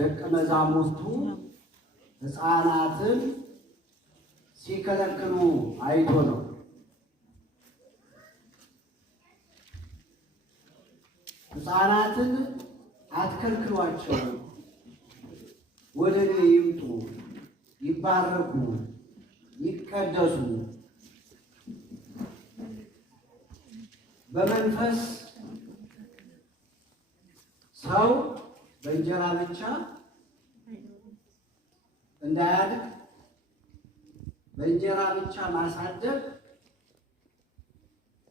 ደቀ መዛሙርቱ ሕፃናትን ሲከለክሉ አይቶ ነው። ሕፃናትን አትከልክሏቸው፣ ወደ እኔ ይምጡ፣ ይባረኩ፣ ይቀደሱ፣ በመንፈስ ሰው በእንጀራ ብቻ እንዳያድግ በእንጀራ ብቻ ማሳደግ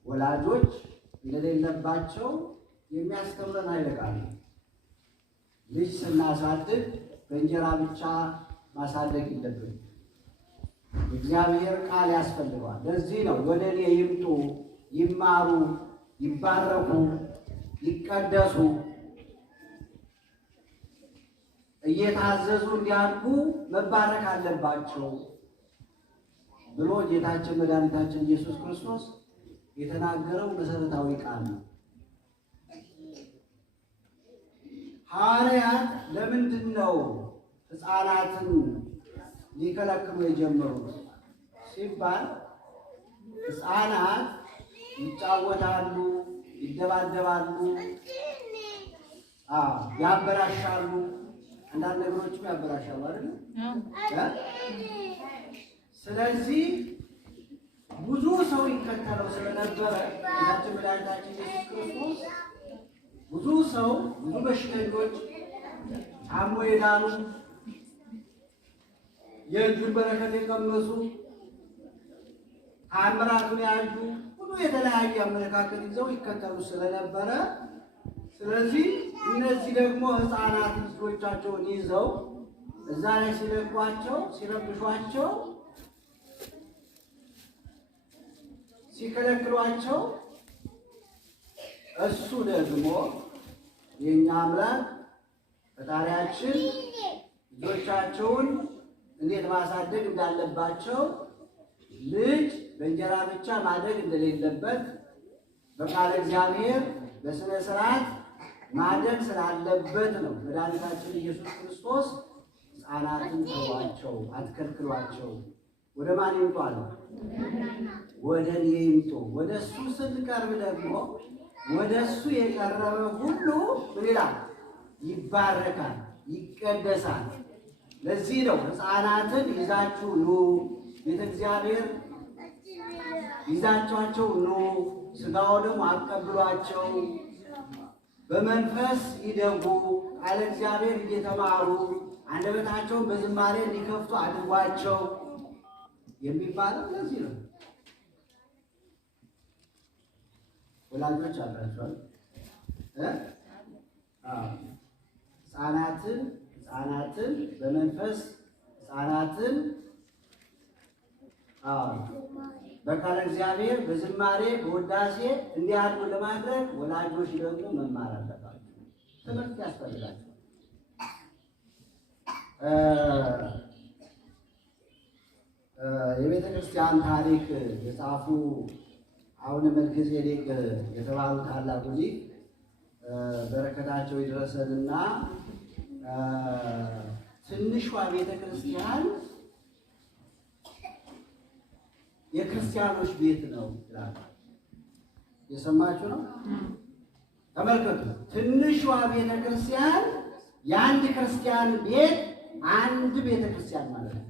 ወላጆች እንደሌለባቸው የሚያስተምረን ኃይለ ቃል ነው። ልጅ ስናሳድግ በእንጀራ ብቻ ማሳደግ የለብንም። እግዚአብሔር ቃል ያስፈልገዋል። ለዚህ ነው ወደ እኔ ይምጡ፣ ይማሩ፣ ይባረኩ፣ ይቀደሱ፣ እየታዘዙ እንዲያድጉ መባረክ አለባቸው ብሎ ጌታችን መድኃኒታችን ኢየሱስ ክርስቶስ የተናገረው መሰረታዊ ቃል ነው። ሐዋርያት ለምንድን ነው ሕፃናትን ሊከለክሉ የጀመሩት ሲባል ሕፃናት ይጫወታሉ፣ ይደባደባሉ፣ ያበላሻሉ። አንዳንድ ነገሮችም ያበላሻሉ አይደል? ስለዚህ ብዙ ሰው ይከተለው ስለነበረ ጌታችን መድኃኒታችን ኢየሱስ ክርስቶስ ብዙ ሰው ብዙ በሽተኞች ታሞ የዳኑ የእጁን በረከት የቀመሱ ታምራቱን ያዩ ሁሉ የተለያየ አመለካከት ይዘው ይከተሉ ስለነበረ ስለዚህ እነዚህ ደግሞ ሕፃናት ልጆቻቸውን ይዘው እዛ ላይ ሲለቋቸው ሲረብሿቸው ሲከለክሏቸው እሱ ደግሞ የኛ አምላክ ፈጣሪያችን ልጆቻቸውን እንዴት ማሳደግ እንዳለባቸው ልጅ በእንጀራ ብቻ ማደግ እንደሌለበት በቃለ እግዚአብሔር በስነ ስርዓት ማደግ ስላለበት ነው መድኃኒታችን ኢየሱስ ክርስቶስ ሕፃናትን ተዋቸው፣ አትከልክሏቸው፣ ወደ ማን ይምጡ አለ? ወደ እኔ ይምጡ። ወደ እሱ ስንቀርብ ደግሞ ወደ እሱ የቀረበ ሁሉ ምን ይላል? ይባረካል፣ ይቀደሳል። ለዚህ ነው ሕፃናትን ይዛችሁ ኑ፣ ቤተ እግዚአብሔር ይዛችኋቸው ኑ፣ ሥጋው ደግሞ አቀብሏቸው፣ በመንፈስ ይደጉ፣ ቃለ እግዚአብሔር እየተማሩ አንደበታቸውን በዝማሬ እንዲከፍቱ አድርጓቸው የሚባለው ለዚህ ነው። ወላጆች አላችኋል ሕፃናትን በመንፈስ ሕፃናትን በቃለ እግዚአብሔር በዝማሬ በውዳሴ እንዲያድጉ ለማድረግ ወላጆች ደግሞ መማር አለባቸው። ትምህርት ያስፈልጋቸዋል። የቤተ ክርስቲያን ታሪክ የጻፉ አቡነ መልከጼዴቅ የተባሉ ታላቁ ሊቅ በረከታቸው ይድረሰንና ትንሿ ቤተ ክርስቲያን የክርስቲያኖች ቤት ነው ይላል። የሰማችሁ ነው? ተመልከቱ። ትንሿ ቤተ ክርስቲያን የአንድ ክርስቲያን ቤት አንድ ቤተ ክርስቲያን ማለት ነው።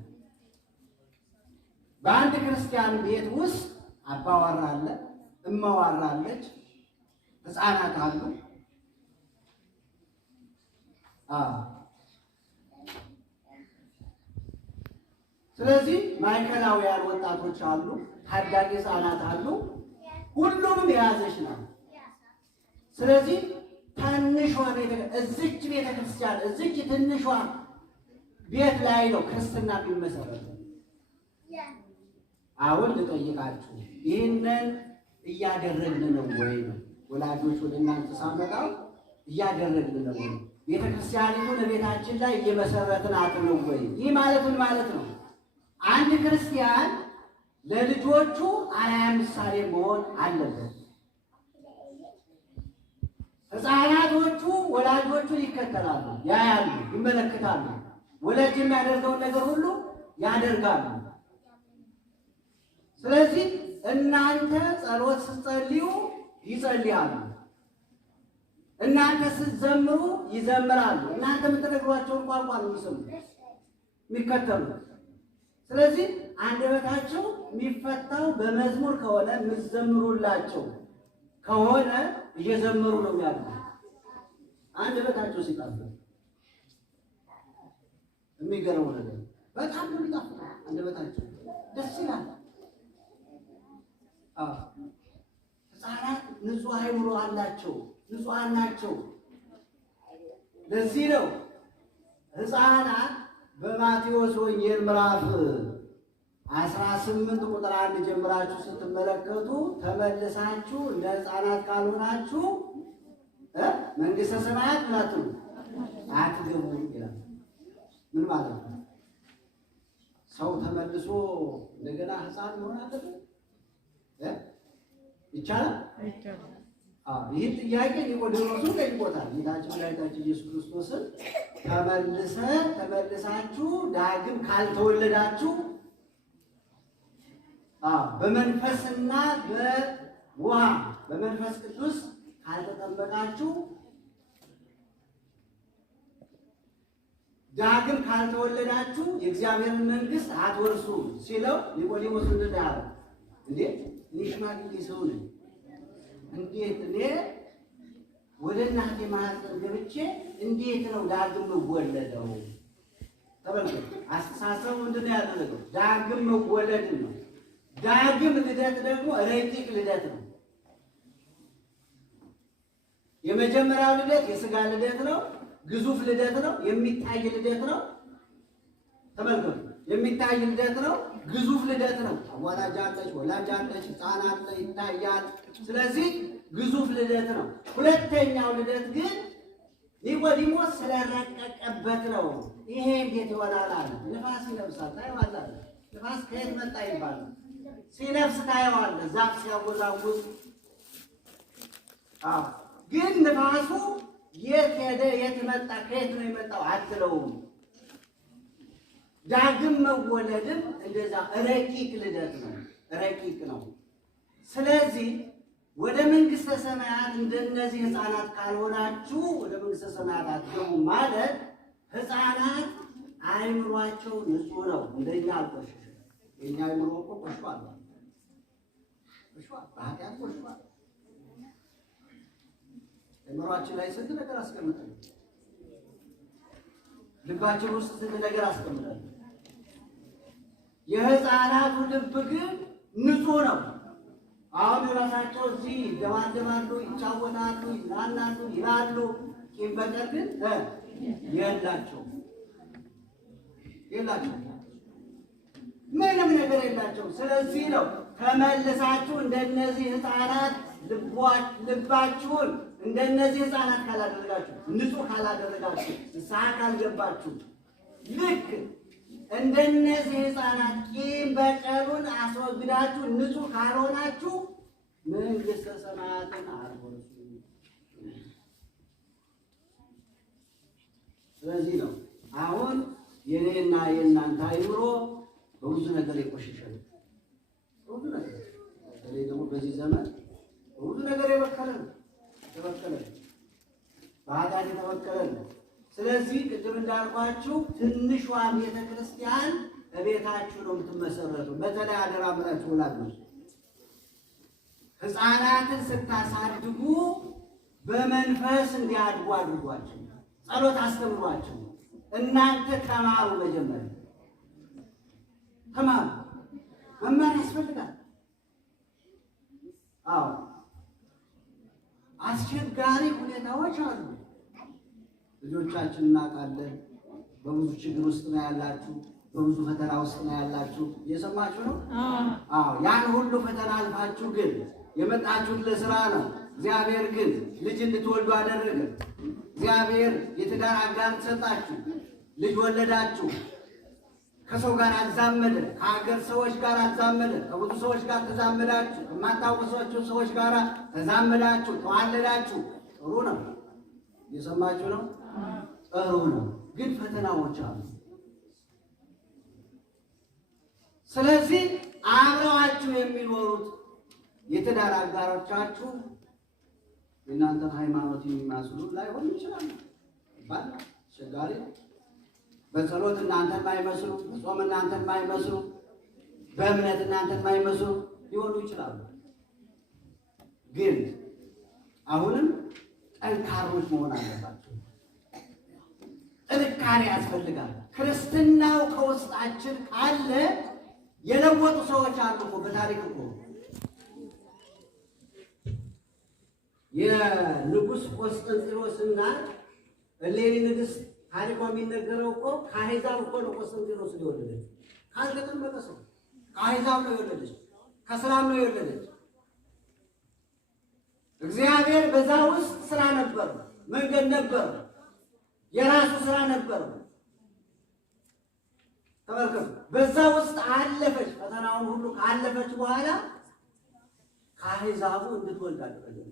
በአንድ ክርስቲያን ቤት ውስጥ አባዋራ አለ፣ እማዋራ አለች፣ ሕፃናት አሉ። ስለዚህ ማዕከላውያን ወጣቶች አሉ፣ ታዳጊ ሕፃናት አሉ። ሁሉንም የያዘች ነው። ስለዚህ ትንሿ እዚች ቤተ ክርስቲያን እዚች ትንሿ ቤት ላይ ነው ክርስትና የሚመሰረተው። አሁን ልጠይቃችሁ፣ ይህንን እያደረግን ነው ወይ ነው? ወላጆች ወደ እናንተ ሳመጣው እያደረግን ነው ወይ? ቤተ ክርስቲያኒቱን ቤታችን ላይ እየመሰረትናት ነው ወይ? ይህ ማለት ምን ማለት ነው? አንድ ክርስቲያን ለልጆቹ አርአያ ምሳሌ መሆን አለበት። ሕፃናቶቹ ወላጆች ወላጆቹ ይከተላሉ፣ ያያሉ፣ ይመለከታሉ። ወላጅ የሚያደርገውን ነገር ሁሉ ያደርጋሉ። ስለዚህ እናንተ ጸሎት ስትጸልዩ ይጸልያሉ፣ እናንተ ስትዘምሩ ይዘምራሉ። እናንተ የምትነግሯቸውን ቋንቋ ነው የሚከተሉት። ስለዚህ አንደበታቸው የሚፈታው በመዝሙር ከሆነ የምትዘምሩላቸው ከሆነ እየዘመሩ ነው የሚያደርጉት። አንደበታቸው ሲጣፍጥ የሚገርመው ነገር በጣም ነው የሚጣፍጥ። አንደበታቸው ደስ ይላል። ሕፃናት ንጹሕ አእምሮ አላቸው፣ ንጹሐን ናቸው። ለዚህ ነው ሕፃናት በማቴዎስ ወንጌል ምዕራፍ 18 ቁጥር 1 ጀምራችሁ ስትመለከቱ ተመልሳችሁ እንደ ሕፃናት ካልሆናችሁ መንግሥተ ሰማያት ምናትሉ አትገቡ ይላል። ምን ማለት ነው? ሰው ተመልሶ እንደገና ሕፃን መሆን አለበት? ይቻላል? ይህን ጥያቄ ኒቆዲሞስ ጠይቆታል። ጌታችን መድኃኒታችን ኢየሱስ ክርስቶስን ተመልሳችሁ ዳግም ካልተወለዳችሁ በመንፈስና በውሃ በመንፈስ ቅዱስ ካልተጠመቃችሁ ዳግም ካልተወለዳችሁ የእግዚአብሔርን መንግሥት አትወርሱ ሲለው ኒቆዲሞስ ምንድን ነው ያለው? እንዴ እኔ ሽማግሌ ሰው ነኝ፣ እንዴት እኔ ወደ እናቴ ማህፀን ገብቼ እንዴት ነው ዳግም መወለደው? ተመልከቱ፣ አስተሳሰቡ ምንድን ነው ያደረገው? ዳግም መወለድ ነው። ዳግም ልደት ደግሞ ረቂቅ ልደት ነው። የመጀመሪያው ልደት የሥጋ ልደት ነው፣ ግዙፍ ልደት ነው፣ የሚታይ ልደት ነው። ተመልከቱ፣ የሚታይ ልደት ነው፣ ግዙፍ ልደት ነው። ወላጅ አለች፣ ወላጅ አለች፣ ሕፃን አለ፣ ይታያል። ስለዚህ ግዙፍ ልደት ነው። ሁለተኛው ልደት ግን ኒቆዲሞስ ስለረቀቀበት ነው። ይሄ እንዴት ይሆናል አለ። ንፋስ ይነፍሳል፣ ታየዋለህ። ንፋስ ከየት መጣ ይባላል። ሲነፍስ ታየዋለህ፣ ዛፍ ሲያወዛውዝ። ግን ንፋሱ የት ሄደ፣ የት መጣ፣ ከየት ነው የመጣው አትለውም። ዳግም መወለድም እንደዛ ረቂቅ ልደት ነው፣ ረቂቅ ነው። ስለዚህ ወደ መንግሥተ ሰማያት እንደነዚህ ሕፃናት ካልሆናችሁ ወደ መንግሥተ ሰማያት አትገቡ ማለት ሕፃናት አእምሯቸው ንጹሕ ነው፣ እንደኛ አልቆሸሸም። የኛ አእምሮ እኮ ቆሽሿል፣ በኃጢአት ቆሽሿል። አእምሯችን ላይ ስንት ነገር አስቀምጠን፣ ልባችን ውስጥ ስንት ነገር አስቀምጠን። የሕፃናቱ ልብ ግን ንጹሕ ነው። አሁን ራሳቸው እዚህ ይደባደባሉ፣ ይጫወታሉ፣ ይዝናናሉ፣ ይላሉ። ቂም በቀል ግን የላቸው ምንም ነገር የላቸው። ስለዚህ ነው ተመልሳችሁ እንደነዚህ ሕፃናት ልባችሁን እንደነዚህ ሕፃናት ካላደረጋችሁ፣ ንጹሕ ካላደረጋችሁ፣ ንስሐ ካልገባችሁ፣ ልክ እንደነዚህ ሕፃናት ቂም በቀሉን አስወግዳችሁ ንጹሕ ካልሆናችሁ መንግሥተ ሰማያትን አትወርሱም። ስለዚህ ነው አሁን የኔና የእናንተ አእምሮ በብዙ ነገር የቆሸሸ ነው። በብዙ ነገር በተለይ ደግሞ በዚህ ዘመን በብዙ ነገር የበከለ ነው፣ በኃጢአት የተበከለ ነው። ስለዚህ ቅድም እንዳልኳችሁ ትንሿ ቤተ ክርስቲያን በቤታችሁ ነው የምትመሰረቱ። በተለይ አደራ ብላችሁ ወላጆች ሕፃናትን ስታሳድጉ በመንፈስ እንዲያድጉ አድርጓቸው፣ ጸሎት አስተምሯቸው። እናንተ ተማሩ፣ መጀመሪያ ተማሩ። መማር ያስፈልጋል። አዎ አስቸጋሪ ሁኔታዎች አሉ። ልጆቻችን እናውቃለን። በብዙ ችግር ውስጥ ነው ያላችሁ፣ በብዙ ፈተና ውስጥ ነው ያላችሁ። እየሰማችሁ ነው? አዎ ያን ሁሉ ፈተና አልፋችሁ ግን የመጣችሁት ለስራ ነው። እግዚአብሔር ግን ልጅ እንድትወልዱ አደረገ። እግዚአብሔር የትዳር አጋር ሰጣችሁ፣ ልጅ ወለዳችሁ። ከሰው ጋር አዛመደ፣ ከሀገር ሰዎች ጋር አዛመደ። ከብዙ ሰዎች ጋር ተዛመዳችሁ፣ ከማታውቁ ሰዎች ጋር ተዛመዳችሁ፣ ተዋለዳችሁ። ጥሩ ነው። የሰማችሁ ነው። ጥሩ ነው፣ ግን ፈተናዎች አሉ። ስለዚህ አብረዋችሁ የሚኖሩት የትዳር አጋሮቻችሁ የእናንተን ሃይማኖት የሚመስሉ ላይሆን ይችላል። ባል አስቸጋሪ ነው። በጸሎት እናንተን ማይመስሉ፣ በጾም እናንተን ማይመስሉ፣ በእምነት እናንተን ማይመስሉ ሊሆኑ ይችላሉ። ግን አሁንም ጠንካሮች መሆን አለባቸው። ጥንካሬ ያስፈልጋል። ክርስትናው ከውስጣችን ካለ የለወጡ ሰዎች አሉ እኮ በታሪክ እኮ የንጉሥ ቆስጠንጢኖስና እሌኒ ንግሥት ታሪኳ የሚነገረው እኮ ከአሕዛብ እኮ ነው። ቆስጠንጢኖስ የወለደች ካልተጠመቀ ሰው ከአሕዛብ ነው የወለደች፣ ከእስላም ነው የወለደች። እግዚአብሔር በዛ ውስጥ ስራ ነበር፣ መንገድ ነበር፣ የራሱ ስራ ነበር። ተመልከቱ፣ በዛ ውስጥ አለፈች። ፈተናውን ሁሉ ካለፈች በኋላ ከአሕዛቡ እንድትወልድ አደረገ።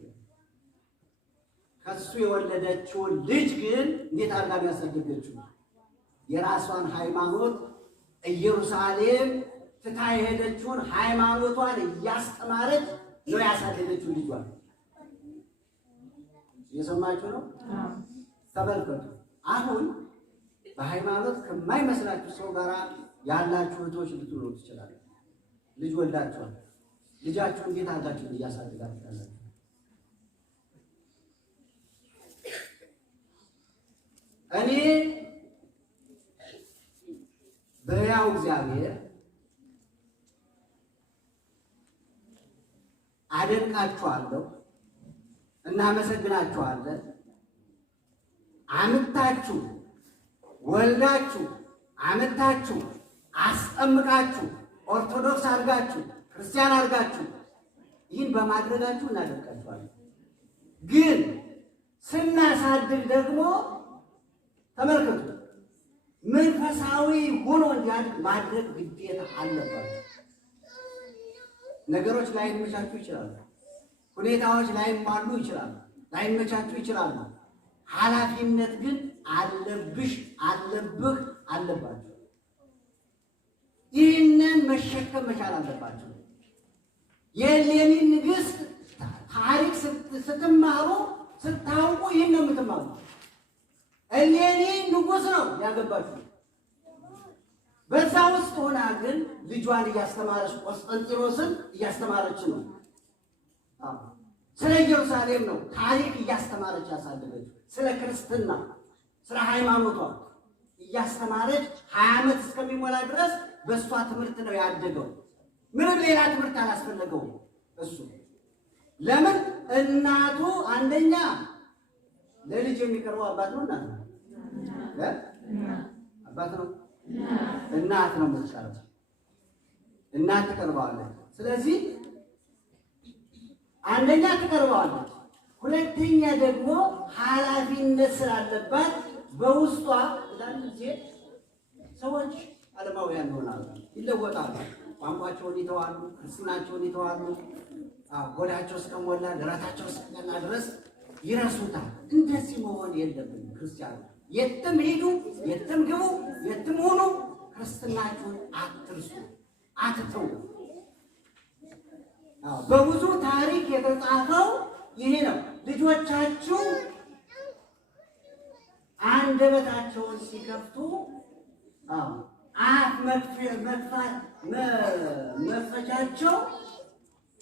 ከሱ የወለደችውን ልጅ ግን እንዴት አድርጋ ያሳደገችው? የራሷን ሃይማኖት ኢየሩሳሌም ትታ የሄደችውን ሃይማኖቷን እያስተማረች ነው ያሳደገችው ልጇን። እየሰማችሁ ነው? ተመልከቱ። አሁን በሃይማኖት ከማይመስላችሁ ሰው ጋር ያላችሁ እህቶች ልትኖሩ ትችላላችሁ። ልጅ ወልዳችኋል። ልጃችሁ እንዴት አድርጋችሁ እያሳደጋችሁ? እኔ በሕያው እግዚአብሔር አደንቃችኋለሁ፣ እናመሰግናችኋለን። አምታችሁ ወልዳችሁ አምታችሁ አስጠምቃችሁ ኦርቶዶክስ አድርጋችሁ ክርስቲያን አድርጋችሁ ይህን በማድረጋችሁ እናደንቃችኋለን። ግን ስናሳድግ ደግሞ ተመልከቱ፣ መንፈሳዊ ሆኖ እንዲያድግ ማድረግ ግዴታ አለባቸው። ነገሮች ላይመቻቹ ይችላሉ። ሁኔታዎች ላይሟሉ ይችላሉ፣ ላይመቻቹ ይችላሉ። ኃላፊነት ግን አለብሽ፣ አለብህ፣ አለባቸው። ይህንን መሸከም መቻል አለባቸው። የእሌኒ ንግሥት ታሪክ ስትማሩ ስታውቁ ይህን ነው የምትማሩ። እሌኒ ንጉሥ ነው ያገባችው። በዛ ውስጥ ሆና ግን ልጇን እያስተማረች ቆስጠንጢኖስን እያስተማረች ነው። ስለ ኢየሩሳሌም ነው ታሪክ እያስተማረች ያሳደገች። ስለ ክርስትና፣ ስለ ሃይማኖቷ እያስተማረች 20 ዓመት እስከሚሞላ ድረስ በእሷ ትምህርት ነው ያደገው። ምንም ሌላ ትምህርት አላስፈለገውም። እሱ ለምን? እናቱ አንደኛ ለልጅ የሚቀርበው አባት ነው። እናት ነው አባት ነው። እናት ነው የምትቀርበው። እናት ትቀርበዋለች። ስለዚህ አንደኛ ትቀርበዋለች፣ ሁለተኛ ደግሞ ኃላፊነት ስላለባት በውስጧ አንዳንድ ጊዜ ሰዎች ዓለማውያን ይሆናሉ፣ ይለወጣሉ፣ ቋንቋቸውን ይተዋሉ፣ ክርስትናቸውን ይተዋሉ። ጎዳቸው እስከሞላ ደረታቸው እስከቀና ድረስ ይረሱታል። እንደዚህ መሆን የለብንም። ክርስቲያኑ የትም ሂዱ፣ የትም ግቡ፣ የትም ሁኑ፣ ክርስትናችሁን አትርሱ፣ አትተው። በብዙ ታሪክ የተጻፈው ይሄ ነው። ልጆቻችሁ አንደበታቸውን ሲከፍቱ አፍ መክፈቻቸው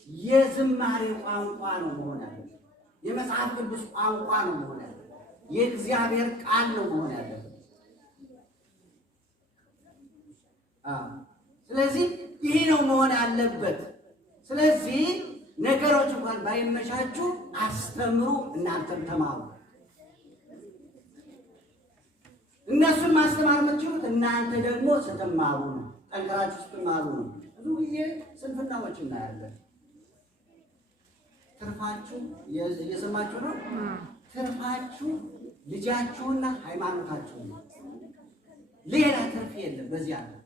የዝማሬ ቋንቋ ነው መሆን ያለበት። የመጽሐፍ ቅዱስ ቋንቋ ነው መሆን ያለበት። የእግዚአብሔር ቃል ነው መሆን ያለበት። ስለዚህ ይህ ነው መሆን ያለበት። ስለዚህ ነገሮች እንኳን ባይመቻችሁ አስተምሩ፣ እናንተም ተማሩ። እነሱን ማስተማር የምትችሉት እናንተ ደግሞ ስትማሩ ነው፣ ጠንከራችሁ ስትማሩ ነው። ብዙ ጊዜ ስንፍናዎች እናያለን። ትርፋችሁ እየሰማችሁ ነው። ትርፋችሁ ልጃችሁና ሃይማኖታችሁ ነው። ሌላ ትርፍ የለም። በዚያ ነው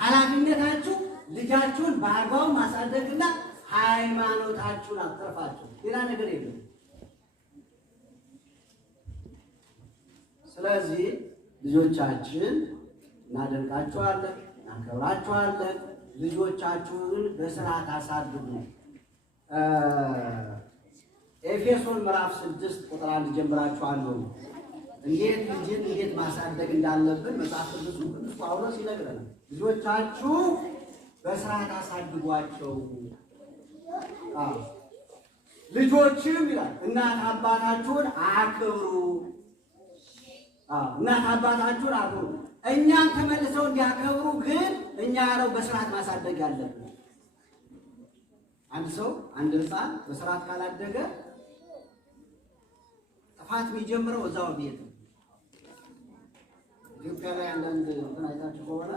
ኃላፊነታችሁ። ልጃችሁን በአግባቡ ማሳደግና ሃይማኖታችሁን አትርፋችሁ፣ ሌላ ነገር የለም። ስለዚህ ልጆቻችን እናደንቃችኋለን፣ እናከብራችኋለን። ልጆቻችሁን በስርዓት አሳድጉ። ኤፌሶን ምዕራፍ 6 ቁጥር 1 ጀምራችሁ አንብቡ። እንዴት ልጅን እንዴት ማሳደግ እንዳለብን መጽሐፍ ቅዱስ ጳውሎስ ይነግረናል። ልጆቻችሁ በስርዓት አሳድጓቸው። ልጆችም ይላል እናት አባታችሁን አክብሩ። እናት አባታችሁን አክብሩ። እኛን ተመልሰው እንዲያከብሩ ግን እኛ ያለው በስርዓት ማሳደግ ያለብን። አንድ ሰው አንድ ሕፃን በስርዓት ካላደገ ጥፋት የሚጀምረው እዛው ቤት ነው። ኢትዮጵያ ላይ አንዳንድ እንትን አይታችሁ ከሆነ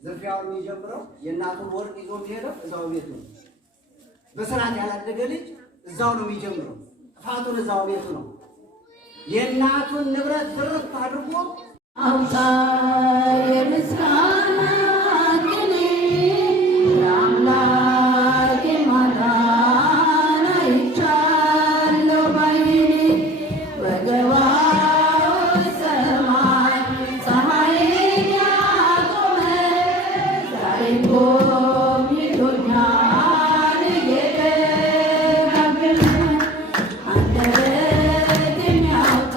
ዝርፊያውን የሚጀምረው የእናቱን ወርቅ ይዞ የሚሄደው እዛው ቤት ነው። በስርዓት ያላደገ ልጅ እዛው ነው የሚጀምረው። ጥፋቱን እዛው ቤቱ ነው። የእናቱን ንብረት ዝርፍ አድርጎ አውጣ የምስጋና ቅኔ ለአምላኬ ማዳን አይቻለሁ ባይኔ በገባው ሰማይ ፀሐይን ያቆመ ዛሬም ጎብኝቶኛል እየደጋገመ አንደበት የሚያወጣ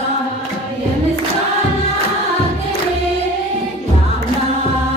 የምስጋና ቅኔ ለአምላኬ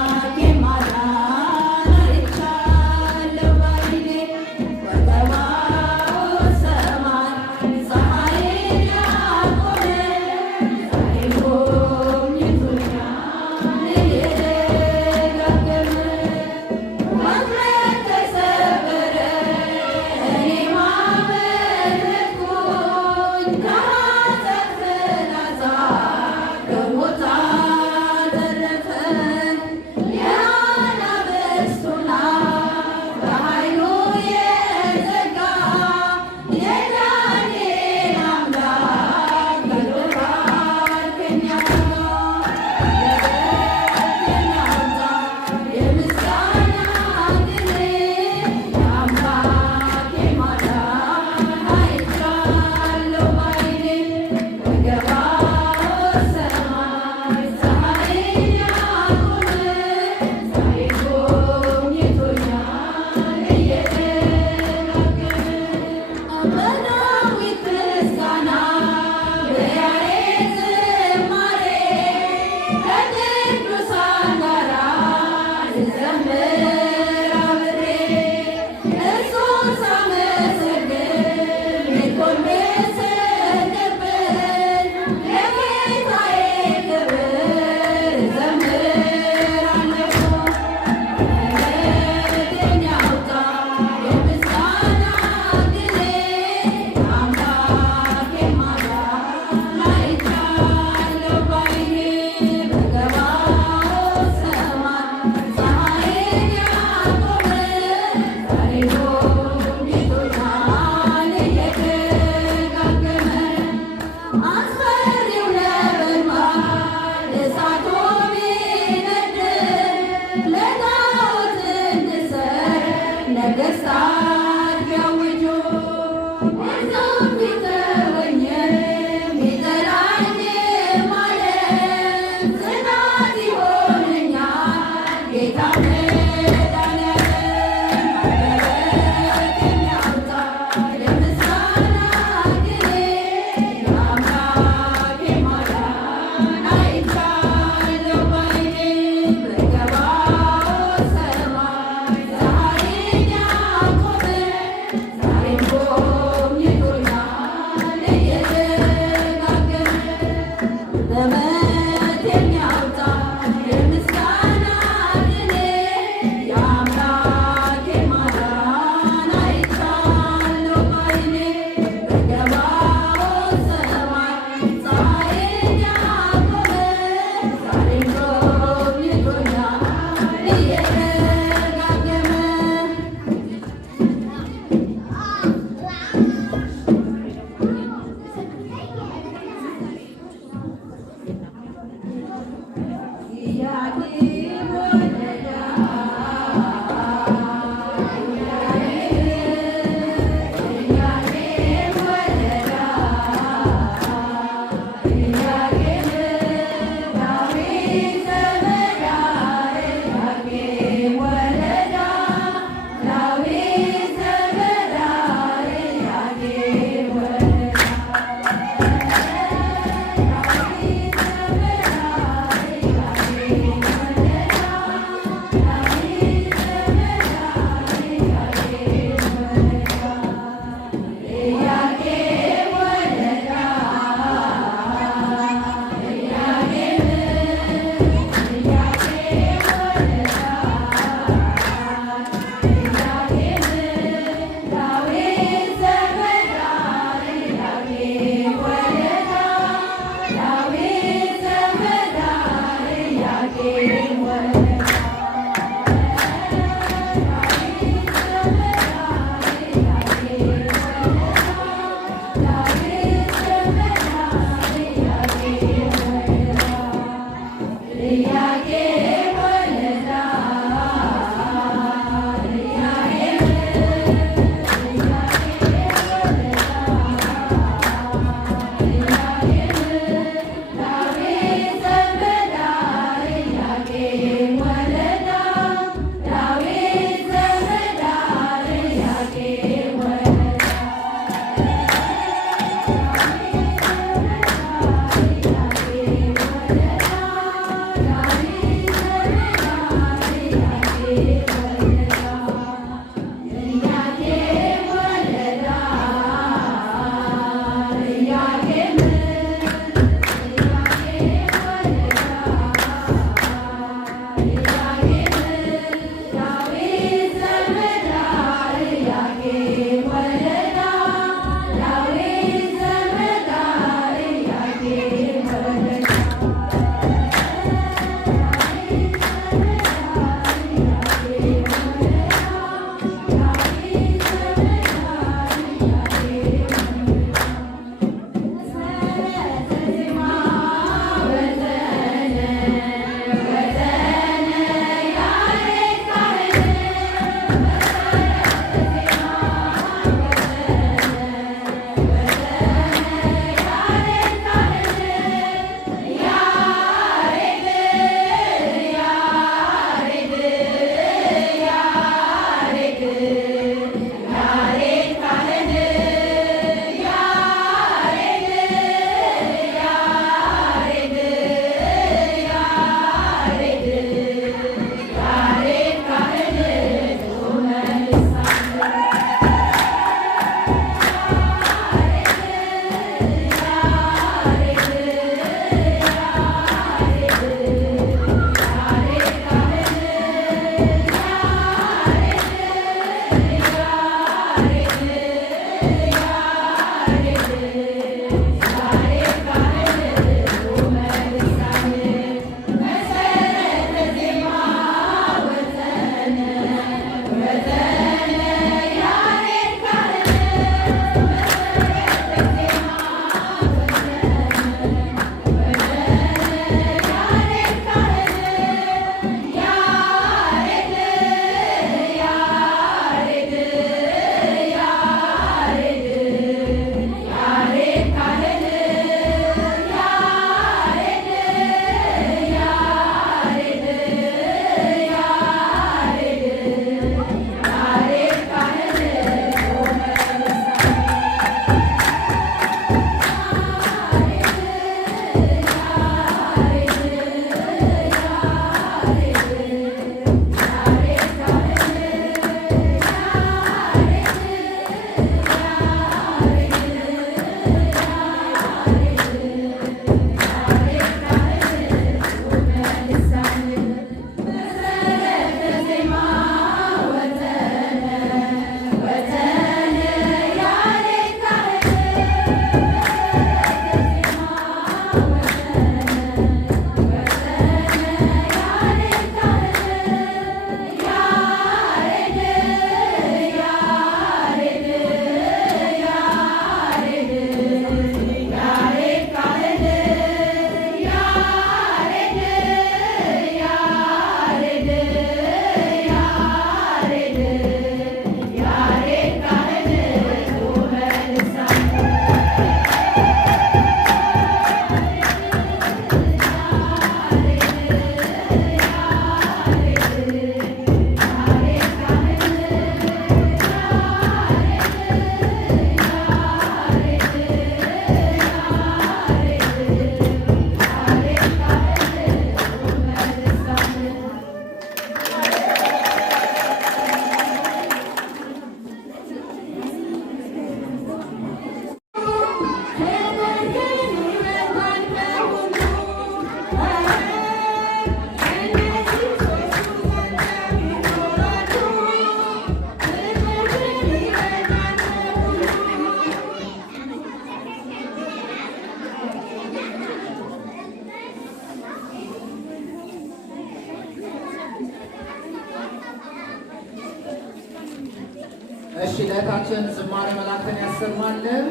እሺ ለእህታችን ዝማሬ መላእክትን ያሰማልን።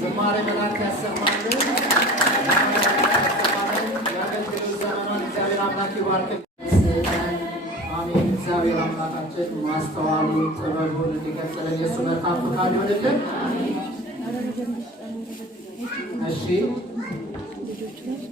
ዝማሬ መላእክት ያሰማልን። የአገልግሎት ዘመኗን እግዚአብሔር አምላክ ይባርክ። አሜን። እግዚአብሔር አምላካችን ማስተዋሉን ጥበቡን እንዲገልጽልን የእሱ መልካም ፈቃድ ይሆንልን። እሺ